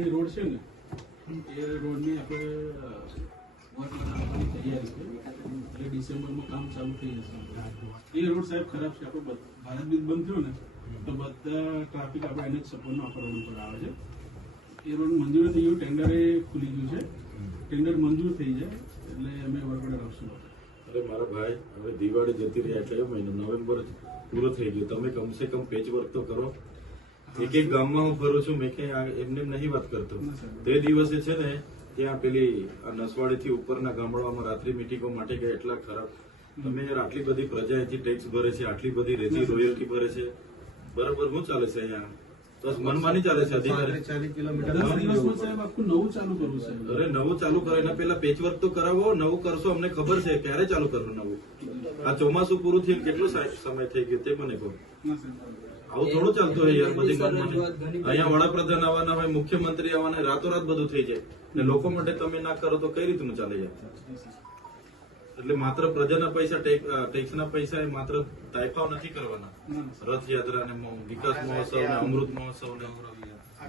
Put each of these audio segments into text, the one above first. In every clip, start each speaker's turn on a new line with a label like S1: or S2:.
S1: ટેંગાણી road છે ને, એ રોડની આપણે વર્ક એટલે ડિસેમ્બરમાં કામ ચાલુ થઈ જશે એ રોડ સાહેબ ખરાબ છે, આપણે ભારત બીજ બંધ થયો ને, તો બધા ટ્રાફિક આપણે એને જ સપોર્ટનો આપણા રોડ આવે છે. એ રોડ મંજૂર થઈ ગયું ટેન્ડરે ખુલી ગયું છે. ટેન્ડર મંજૂર થઈ જાય, એટલે અમે વર્ક ઓર્ડર આપશું.
S2: મારા ભાઈ, હવે દિવાળી જતી રહ્યા એટલે મહિનો નવેમ્બર પૂરો થઈ ગયો. તમે કમસે કમ પેચ વર્ક તો કરો. એક એક ગામમાં હું ફરું છું મેં કઈ એમને નહીં વાત કરતો. તે દિવસે છે ને ત્યાં પેલી આ નસવાડી થી ઉપરના ગામડાઓમાં રાત્રિ મિટિંગો માટે ગયા એટલા ખરાબ. તમે યાર આટલી બધી પ્રજા અહીંથી ટેક્સ ભરે છે આટલી બધી રેજી રોયલ્ટી ભરે છે. બરાબર શું ચાલે છે અહીંયા? બસ મનમાની ચાલે છે અધિકારી. અરે નવું ચાલુ કરો એના પેલા પેચવર્ક તો કરાવો નવું કરશો અમને ખબર છે ક્યારે ચાલુ કરવું નવું? આ ચોમાસું પૂરું થયું કેટલો સમય થઈ ગયો તે મને કહો. આવું થોડું ચાલતું હોય યાર બધી મનમાની. અહીંયા વડાપ્રધાન આવવાના હોય મુખ્યમંત્રી આવવાના રાતોરાત બધું થઈ જાય. ને લોકો માટે તમે ના કરો તો કઈ રીતનું ચાલે યાર? એટલે માત્ર પ્રજાના પૈસા ટેક્સના પૈસા એ માત્ર તાઇફાઓ નથી કરવાના. રથયાત્રા ને વિકાસ મહોત્સવ ને અમૃત મહોત્સવ ને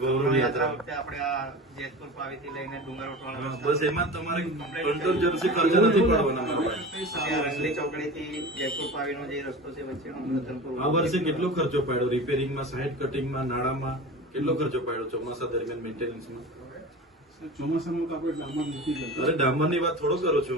S2: ગૌરવ
S3: યાત્રા
S2: યાત્રા.
S3: આપણે આ જેતપુર પાવીથી લઈને ડુંગરવટવાળા
S2: બસ એમાં તમારે કંટ્રોલ ખર્ચા નથી પડવાના.
S3: રંગલી ચોકડીથી જયપુર પાવીનો જે રસ્તો છે વચ્ચેનો
S2: આ વર્ષે કેટલો ખર્ચો પાડ્યો? રિપેરિંગમાં સાઈડ કટિંગમાં નાણામાં કેટલો ખર્ચો પાડ્યો ચોમાસા દરમિયાન મેન્ટેનન્સમાં
S1: ચોમાસામાં તો આપણે ડામર નથી જતા.
S2: અરે ડામરની વાત થોડો કરો છો.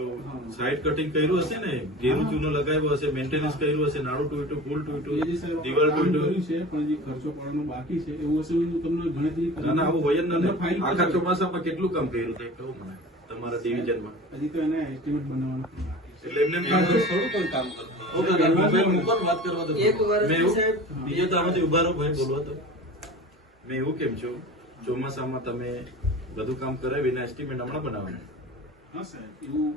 S2: સાઈડ કટિંગ કર્યું હશે ને? ઘેરું ચૂનો લગાવ્યો હશે મેન્ટેનન્સ કર્યું હશે નાડું તૂટ્યું પુલ તૂટ્યું દિવાલ તૂટ્યું
S1: છે પણ જે ખર્ચો પડવાનો બાકી છે એવું હશે હું તમને ગણતરી
S2: ના ના આવું હોય જ નથી આખા ચોમાસામાં કેટલું કામ કર્યું તે કહું મને તમારા ડિવિઝનમાં
S1: હજી તો એને એસ્ટિમેટ બનાવવાનું
S2: એટલે એમને.
S4: થોડું કામ કરતું
S2: વાત કરવા દો. બીજો તો આમાંથી ઊભા રહો ભાઈ બોલવા તો. મેં એવું કેમ છો ચોમાસામાં તમે બધું કામ કરાવીને એસ્ટિમેટ હમણાં બનાવવાનું
S1: હા સાહેબ એવું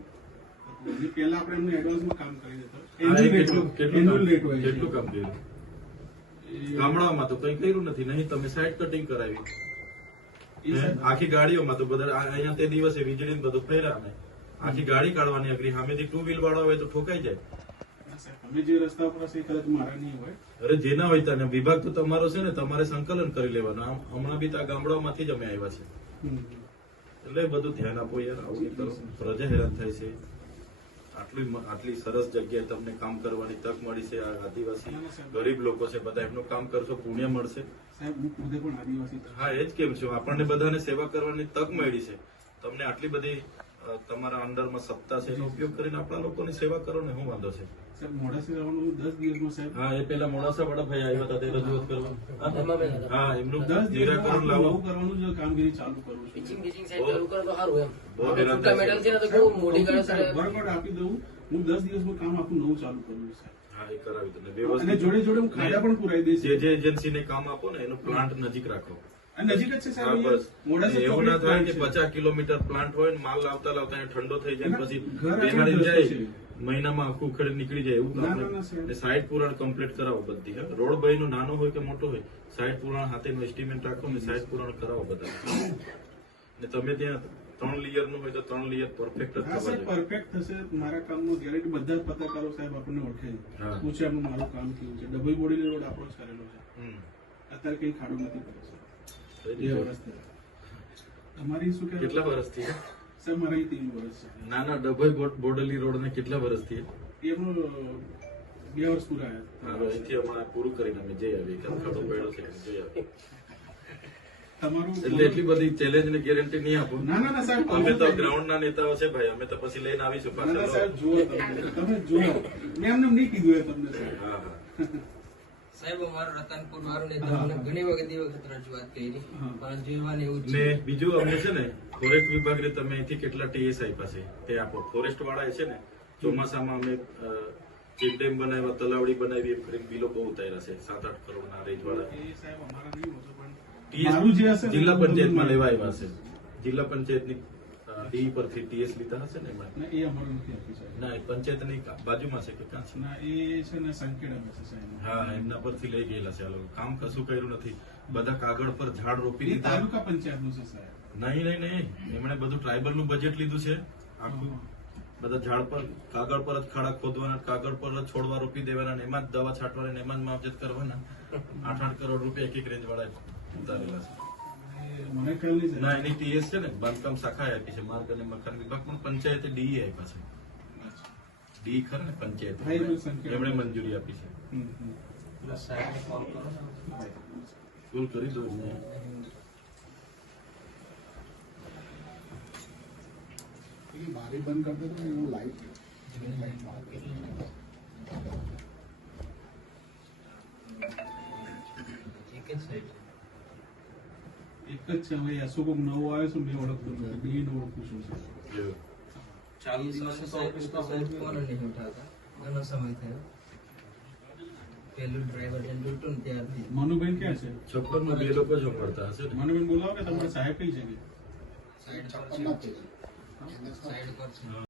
S1: પહેલા આપણે એમને એડવાન્સમાં કામ કરી દેતા
S2: કેટલું કેટલું
S1: લેટ હોય
S2: કેટલું કામ કર્યું? ગામડાઓમાં તો કઈ કર્યું નથી નહીં તમે સાઈડ કટિંગ કરાવી. આખી ગાડીઓમાં તો બધા અહીંયા તે દિવસે વીજળી બધું ફેર્યા અમે આખી ગાડી કાઢવાની અઘરી. સામેથી ટુ વ્હીલ વાળો હોય તો ઠોકાઈ જાય.
S1: અમે જે રસ્તા ઉપર હશે કદાચ મારા નહીં હોય.
S2: અરે જેના હોય તને. વિભાગ તો તમારો છે ને તમારે સંકલન કરી લેવાનું. હમણાં બી ત્યાં ગામડામાંથી ગામડાઓમાંથી જ અમે આવ્યા છે.
S1: હમ.
S2: એટલે બધું ધ્યાન આપો યાર આવું નહીં પ્રજા હેરાન થાય છે. આટલી આટલી સરસ જગ્યાએ તમને કામ કરવાની તક મળી છે આ આદિવાસી ગરીબ લોકો છે બધા એમનું કામ કરશો પુણ્ય મળશે.
S1: હું
S2: એ જ કેમ છું? આપણને બધાને સેવા કરવાની તક મળી છે. તમને આટલી બધી તમારા અંડરમાં સત્તા છે એનો ઉપયોગ કરીને આપણા લોકોની સેવા કરો ને શું વાંધો છે? હા એ પેલા મોડાસા વડાભાઈ આવ્યા હતા તે રજૂઆત કરવા હા એમનું નિરાકરણ લાવો.
S1: નવું કરવાનું જ કામગીરી ચાલુ કરું છું.
S4: પિચિંગ પિચિંગ સાઈડ ચાલુ કરો તો સારું એમ.
S2: બહુ
S4: આપણે
S2: હેરાન
S4: છૂટા
S2: થાય
S4: મેટલ
S2: છે.
S4: છે તો કેવું મોટી કરે છે
S1: બરાબર આપી દઉં. હું દસ દિવસમાં કામ આખું નવું ચાલુ કરું છું સાહેબ.
S2: હા એ કરાવી દો. ને
S1: અને જોડે જોડે હું ખાડા પણ પુરાવી દઈશ.
S2: જે જે એજન્સીને કામ આપો ને એનું પ્લાન્ટ નજીક રાખો.
S1: નજીક જ છે સાહેબ મોડાસા
S2: એવું ના થાય કે પચાસ કિલોમીટર પ્લાન્ટ હોય ને માલ લાવતા લાવતા ઠંડો થઈ જાય પછી જાય. મહિનામાં આખું ખેડ નીકળી જાય એવું. આપણે સાઈડ પુરાણ કમ્પ્લીટ કરાવો બધી હા. રોડ ભાઈ નું નાનો હોય કે મોટો હોય સાઈડ પુરાણ હાથેનું એસ્ટિમેટ રાખો ને સાઈડ પુરાણ કરાવો બધા. ને તમે ત્યાં ત્રણ લેયરનું હોય તો ત્રણ લેયર પરફેક્ટ જ
S1: પરફેક્ટ થશે. મારા કામમાં ગેરંટી બધા પત્રકારો સાહેબ આપણને ઓળખે પૂછે મારું કામ કેવું છે. ડબલ બોડી રોડ આપણો જ કરેલો છે. અત્યારે કઈ ખાડો નથી પડ્યો બે
S2: દીધું?
S1: તમારી શું કે
S2: કેટલા વર્ષથી
S1: સાહેબ મારા ત્રણ વર્ષ છે.
S2: નાના ડભોઈ બોટ- રોડ ને કેટલા વર્ષથી
S1: એમનું બે વર્ષ પૂરા આવ્યા.
S2: અહીંથી હમણાં પૂરું કરીને અમે જઈ આવીએ. કે પડ્યો છે? જઈ આવીએ.
S1: તમારું
S2: એટલે એટલી બધી ચેલેન્જ ને ગેરંટી નહીં આપો.
S1: ના ના સાહેબ
S2: અમે તો ગ્રાઉન્ડ ના નેતાઓ છે ભાઈ. અમે તો પછી લઈને આવીશું પાછા.
S1: સાહેબ જુઓ તમે. જુઓ. મેં એમને નહીં કીધું એ તમને
S2: હા.
S4: સાહેબ અમારું રતનપુર વાળું ને તમને ઘણી વખત વખત રજૂઆત કરી. પણ જોવાનું એવું
S2: ને બીજું અમને છે ને ફોરેસ્ટ વિભાગને તમે અહીંથી કેટલા ટીએસ આપ્યા તે આપો. ફોરેસ્ટ વાળા છે ને ચોમાસામાં અમે ચેક ડેમ બનાવ્યા તલાવડી બનાવી એમ કરીને બિલો બહુ ઉતાર્યા છે. સાત આઠ કરોડ ના રેજ વાળા
S1: ને
S2: જિલ્લા પંચાયતમાં લેવા આવ્યા છે. જિલ્લા પંચાયતની ડી પરથી ટીએસ લીધા હશે ને એમાં?
S1: એ અમારું નથી આપી સાહેબ.
S2: ના એ પંચાયતની બાજુમાં છે કે ક્યાં છે?
S1: ના એ છે ને સંકેડા છે સાહેબ.
S2: હા એમના પરથી લઈ ગયેલા છે આ લોકો. કામ કશું કર્યું નથી. બધા કાગળ પર ઝાડ રોપી દીધા.
S1: તાલુકા પંચાયતનું છે સાહેબ.
S2: નહીં નહીં નહીં. એમણે બધું ટ્રાઇબલનું બજેટ લીધું છે. આખું. બધા ઝાડ પર કાગળ પર જ ખાડા ખોદવાના કાગળ પર જ છોડવા રોપી દેવાના એમાં જ દવા છાંટવાના એમાં જ માવજત કરવાના. આઠ આઠ કરોડ રૂપિયા એક એક રેન્જ વાળા ઉતારેલા છે.
S1: મને ખ્યાલ નહીં
S2: ના એની ટીએસ છે ને બાંધકામ શાખા આપી છે માર્ગ અને મકાન વિભાગ પણ પંચાયતે ડીઈ આપ્યા છે. ડી ખરે ને પંચાયત. એમણે મંજૂરી આપી છે. કોલ કરી દો એમને.
S5: બારી બંધ કરતો હતો એવું લાઈટ લાઈટ
S1: એક જ છે હવે એસો કોક નવો આવ્યો છે મેં ઓળખતો નથી ડી ને ઓળખું છું સાહેબ.
S2: જો.
S4: ચાલુ દિવસે સાહેબ તો સાહેબ ફોન નહીં ઉઠાવતા ઘણો સમય થયો પેલું ડ્રાઈવર જે લૂંટો ને ત્યારથી
S1: મનુબેન ક્યાં છે
S2: છપ્પનમાં બે લોકો જ પડતા હશે ને
S1: મનુબેન બોલાવો કે તમારે સાહેબ કઈ છે કે
S4: સાઈડ પર
S5: છપ્પન
S4: છે
S5: ના પેજ.
S4: સાઈડ પર છે